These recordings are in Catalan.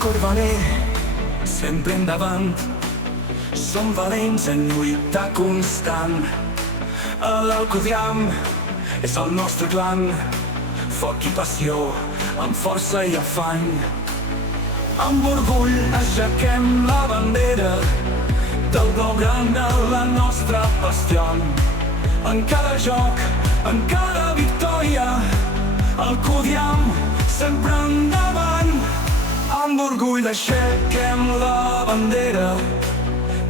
corbaner, sempre endavant. Som valents en lluita constant. L'Alcúdiam és el nostre clan, foc i passió, amb força i afany. Amb orgull aixequem la bandera del blaugrana, la nostra bastion. En cada joc, en cada victòria, Alcúdiam sempre endavant. Amb orgull aixequem la bandera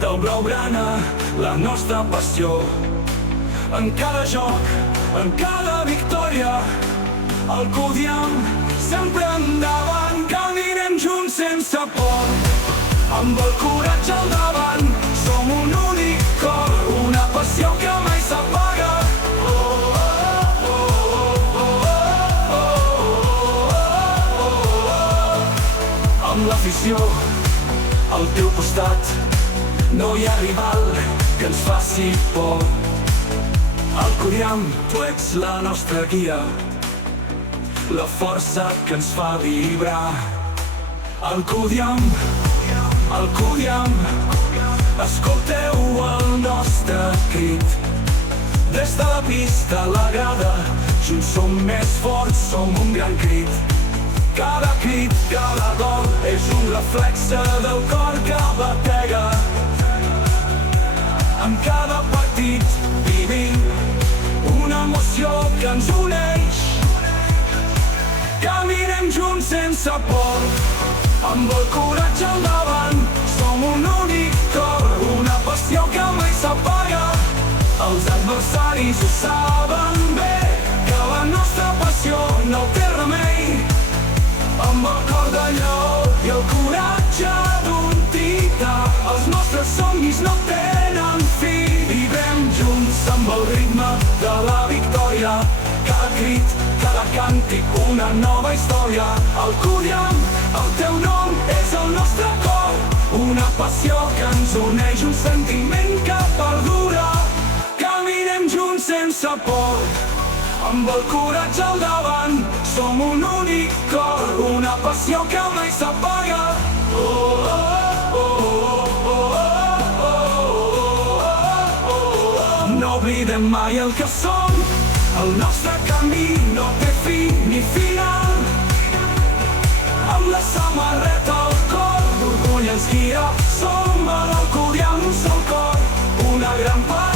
del blaugrana, la nostra passió. En cada joc, en cada victòria, Alcúdiam sempre endavant. Caminem junts sense por, amb el coratge al davant. Som un únic cor, una passió que mai s'apaga. Amb l'afició al teu costat, no hi ha rival que ens faci por. Alcúdiam, tu ets la nostra guia, la força que ens fa vibrar. Alcúdiam, Alcúdiam, escolteu el nostre crit. Des de la pista a la grada, junts som més forts, som un gran crit. Cada crit, cada gol és un reflexe del cor que batega. En cada partit vivim una emoció que ens uneix. Caminem junts sense por, amb el coratge al davant. Som un únic cor, una passió que mai s'apaga. Els adversaris ho saben bé, que la nostra passió no té remei. Amb el cor de lleó i el coratge d'un tità, els nostres somnis no tenen fi. Vivrem junts amb el ritme de la victòria. Cada crit, cada càntic, una nova història. Alcúdiam, el teu nom és el nostre cor, una passió que ens uneix, un sentiment que perdura. Caminem junts sense por, amb el coratge al davant. Som un únic cor, una passió que mai s'apaga. No oblidem mai el que som, el nostre camí no té fi ni final. Amb la samarreta al cor, l'orgull ens guia. Som a l'Alcúdiam, un sol cor, una gran part.